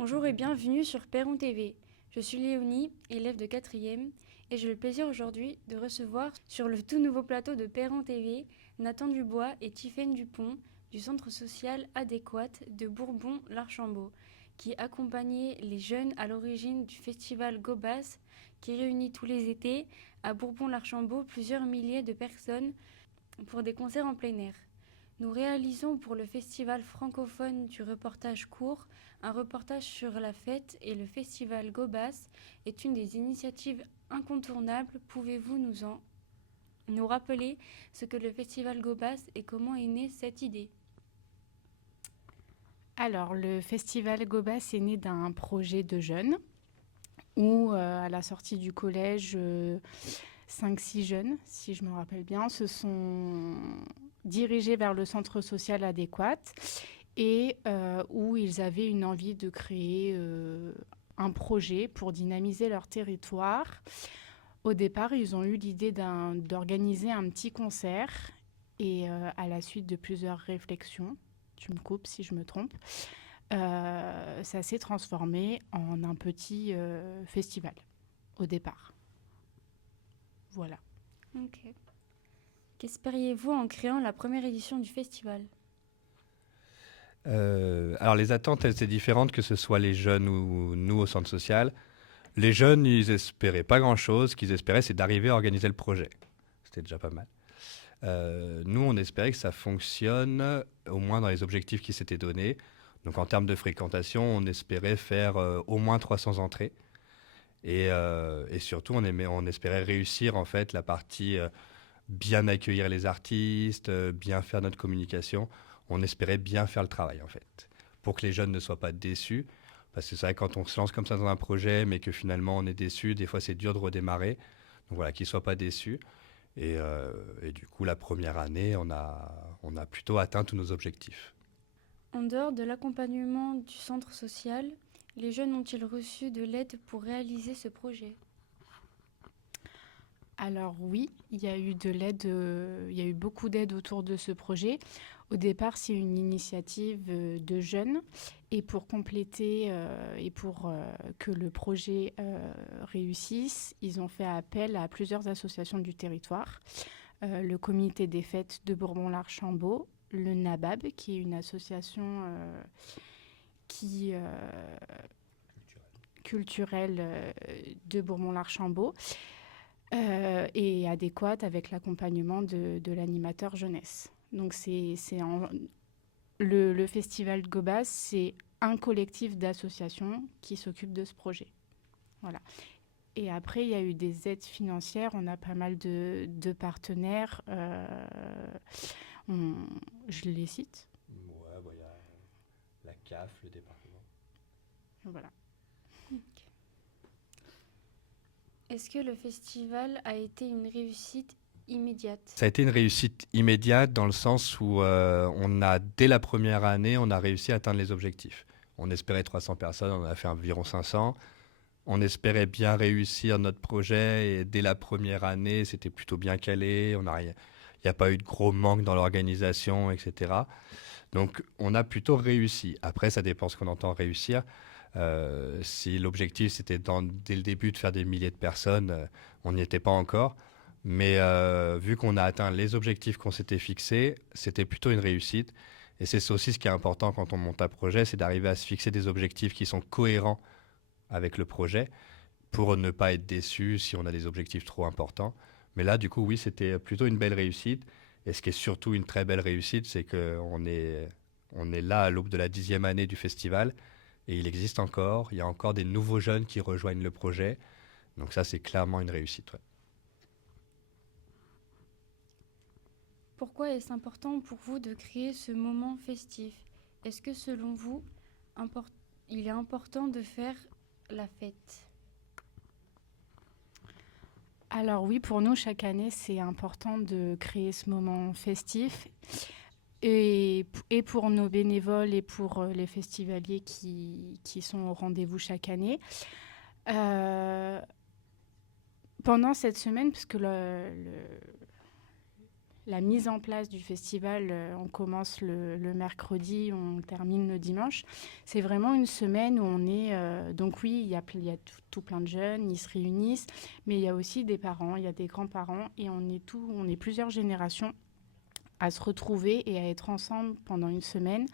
Bonjour et bienvenue sur Perron TV. Je suis Léonie, élève de 4e, et j'ai le plaisir aujourd'hui de recevoir sur le tout nouveau plateau de Perron TV Nathan Dubois et Tiffaine Dupont du Centre social adéquat de Bourbon-l'Archambault, qui accompagnaient les jeunes à l'origine du festival Gobas qui réunit tous les étés à Bourbon-l'Archambault plusieurs milliers de personnes pour des concerts en plein air. Nous réalisons pour le festival francophone du reportage court un reportage sur la fête et le festival Gobas est une des initiatives incontournables. Pouvez-vous nous rappeler ce que le festival Gobas et comment est née cette idée? Alors, le festival Gobas est né d'un projet de jeunes où, à la sortie du collège, 5-6 jeunes, si je me rappelle bien, se sont dirigés vers le centre social adéquat et où ils avaient une envie de créer un projet pour dynamiser leur territoire. Au départ, ils ont eu l'idée d'organiser un petit concert et à la suite de plusieurs réflexions, tu me coupes si je me trompe, ça s'est transformé en un petit festival au départ. Voilà. Ok. Qu'espériez-vous en créant la première édition du festival? Alors les attentes, elles étaient différentes que ce soit les jeunes ou nous au centre social. Les jeunes, ils espéraient pas grand-chose. Ce qu'ils espéraient, c'est d'arriver à organiser le projet. C'était déjà pas mal. Nous, on espérait que ça fonctionne au moins dans les objectifs qui s'étaient donnés. Donc en termes de fréquentation, on espérait faire au moins 300 entrées. Et surtout, on espérait réussir en fait la partie bien accueillir les artistes, bien faire notre communication. On espérait bien faire le travail en fait, pour que les jeunes ne soient pas déçus. Parce que c'est vrai, quand on se lance comme ça dans un projet, mais que finalement on est déçu, des fois c'est dur de redémarrer. Donc voilà, qu'ils ne soient pas déçus. Et du coup, la première année, on a plutôt atteint tous nos objectifs. En dehors de l'accompagnement du centre social, les jeunes ont-ils reçu de l'aide pour réaliser ce projet? Alors oui, il y a eu de l'aide, il y a eu beaucoup d'aide autour de ce projet. Au départ, c'est une initiative de jeunes et pour compléter et pour que le projet réussisse, ils ont fait appel à plusieurs associations du territoire. Le comité des fêtes de Bourbon-l'Archambault, le NABAB, qui est une association qui, culturelle de Bourbon-l'Archambault, et adéquate avec l'accompagnement de l'animateur jeunesse. Donc le festival Gobas, c'est un collectif d'associations qui s'occupe de ce projet. Voilà. Et après, il y a eu des aides financières. On a pas mal de partenaires. Je les cite. Ouais, il y a la CAF, le département. Voilà. Est-ce que le festival a été une réussite immédiate? Ça a été une réussite immédiate dans le sens où dès la première année, on a réussi à atteindre les objectifs. On espérait 300 personnes, on en a fait environ 500. On espérait bien réussir notre projet et dès la première année, c'était plutôt bien calé. Il n'y a pas eu de gros manque dans l'organisation, etc. Donc on a plutôt réussi. Après, ça dépend ce qu'on entend réussir. Si l'objectif c'était dès le début de faire des milliers de personnes, on n'y était pas encore. Mais vu qu'on a atteint les objectifs qu'on s'était fixés, c'était plutôt une réussite. Et c'est aussi ce qui est important quand on monte un projet, c'est d'arriver à se fixer des objectifs qui sont cohérents avec le projet pour ne pas être déçu si on a des objectifs trop importants. Mais là, du coup, oui, c'était plutôt une belle réussite. Et ce qui est surtout une très belle réussite, c'est qu'on est là à l'aube de la 10e année du festival et il existe encore. Il y a encore des nouveaux jeunes qui rejoignent le projet. Donc ça, c'est clairement une réussite. Ouais. Pourquoi est-ce important pour vous de créer ce moment festif? Est-ce que selon vous, il est important de faire la fête? Alors oui, pour nous, chaque année, c'est important de créer ce moment festif. Et pour nos bénévoles et pour les festivaliers qui sont au rendez-vous chaque année. Pendant cette semaine, puisque la mise en place du festival, on commence le mercredi, on termine le dimanche. C'est vraiment une semaine où on est... donc oui, il y a tout plein de jeunes, ils se réunissent, mais il y a aussi des parents, il y a des grands-parents, et on est plusieurs générations à se retrouver et à être ensemble pendant une semaine.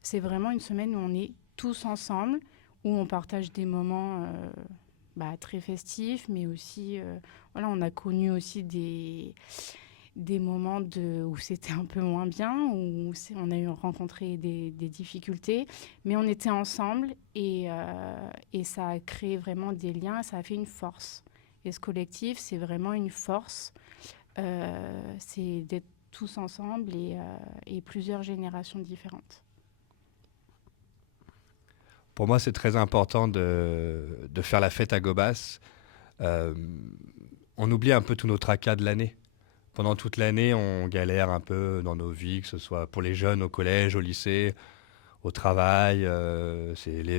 C'est vraiment une semaine où on est tous ensemble, où on partage des moments très festifs, mais aussi, voilà, on a connu aussi des moments où c'était un peu moins bien, où on a rencontré des difficultés, mais on était ensemble et ça a créé vraiment des liens, ça a fait une force. Et ce collectif, c'est vraiment une force, c'est d'être tous ensemble et plusieurs générations différentes. Pour moi, c'est très important de faire la fête à Gobas. Euh, on oublie un peu tous nos tracas de l'année. Pendant toute l'année, on galère un peu dans nos vies, que ce soit pour les jeunes au collège, au lycée, au travail.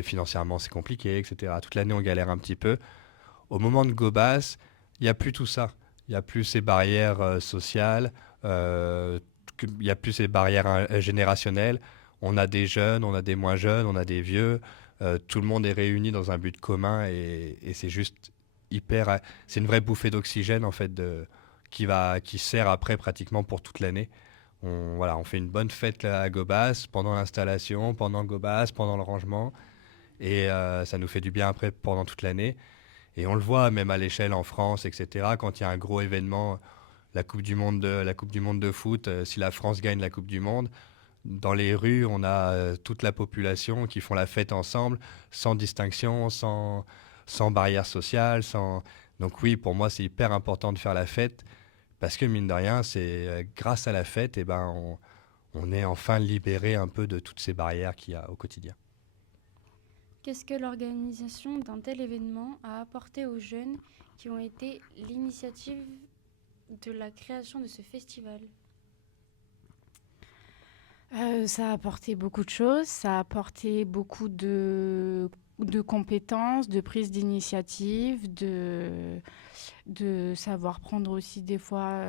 Financièrement, c'est compliqué, etc. Toute l'année, on galère un petit peu. Au moment de Gobas, il n'y a plus tout ça. Il n'y a plus ces barrières sociales, il n'y a plus ces barrières générationnelles. On a des jeunes, on a des moins jeunes, on a des vieux. Tout le monde est réuni dans un but commun et c'est juste hyper. C'est une vraie bouffée d'oxygène en fait qui sert après pratiquement pour toute l'année. On fait une bonne fête là, à Gobas pendant l'installation, pendant Gobas, pendant le rangement et ça nous fait du bien après pendant toute l'année. Et on le voit même à l'échelle en France, etc. Quand il y a un gros événement, la Coupe du Monde de foot, si la France gagne la Coupe du Monde, dans les rues, on a toute la population qui font la fête ensemble, sans distinction, sans barrière sociale. Donc oui, pour moi, c'est hyper important de faire la fête, parce que mine de rien, c'est grâce à la fête, on est enfin libéré un peu de toutes ces barrières qu'il y a au quotidien. Qu'est-ce que l'organisation d'un tel événement a apporté aux jeunes qui ont été l'initiative de la création de ce festival ? Ça a apporté beaucoup de choses, ça a apporté beaucoup de compétences, de prise d'initiative, de savoir prendre aussi des fois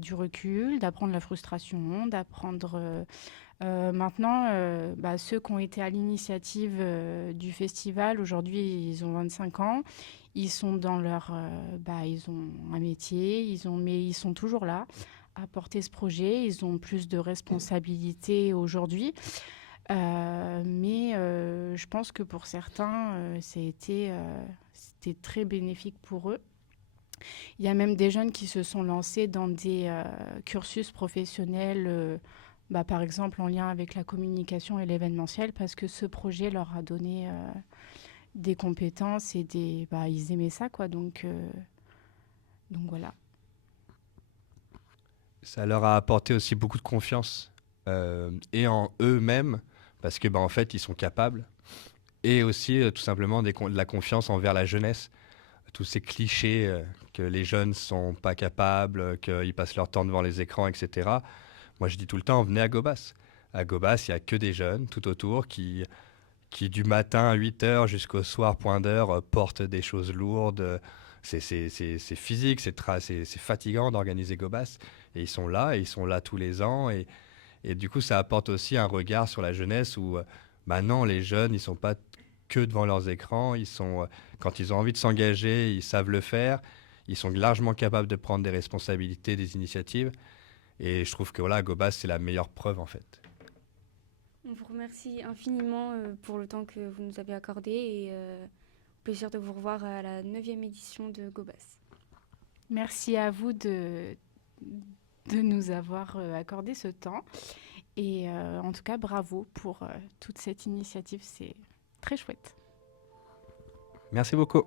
du recul, d'apprendre la frustration, d'apprendre... maintenant, ceux qui ont été à l'initiative du festival, aujourd'hui, ils ont 25 ans. Ils sont dans leur... ils ont un métier, mais ils sont toujours là à porter ce projet. Ils ont plus de responsabilités aujourd'hui. Mais je pense que pour certains, c'était très bénéfique pour eux. Il y a même des jeunes qui se sont lancés dans des cursus professionnels, par exemple en lien avec la communication et l'événementiel, parce que ce projet leur a donné des compétences et ils aimaient ça, quoi. Donc voilà. Ça leur a apporté aussi beaucoup de confiance et en eux-mêmes, parce que en fait, ils sont capables, et aussi tout simplement de la confiance envers la jeunesse. Tous ces clichés que les jeunes sont pas capables, qu'ils passent leur temps devant les écrans, etc. Moi, je dis tout le temps, venez à Gobas. À Gobas, il n'y a que des jeunes tout autour qui du matin à 8h jusqu'au soir, point d'heure, portent des choses lourdes. C'est physique, c'est fatigant d'organiser Gobas. Et ils sont là tous les ans. Et du coup, ça apporte aussi un regard sur la jeunesse où, non, les jeunes, ils sont pas que devant leurs écrans. Quand ils ont envie de s'engager, ils savent le faire. Ils sont largement capables de prendre des responsabilités, des initiatives. Et je trouve que voilà, Gobas, c'est la meilleure preuve en fait. On vous remercie infiniment pour le temps que vous nous avez accordé et plaisir de vous revoir à la 9e édition de Gobas. Merci à vous de nous avoir accordé ce temps. Et en tout cas, bravo pour toute cette initiative. C'est très chouette. Merci beaucoup.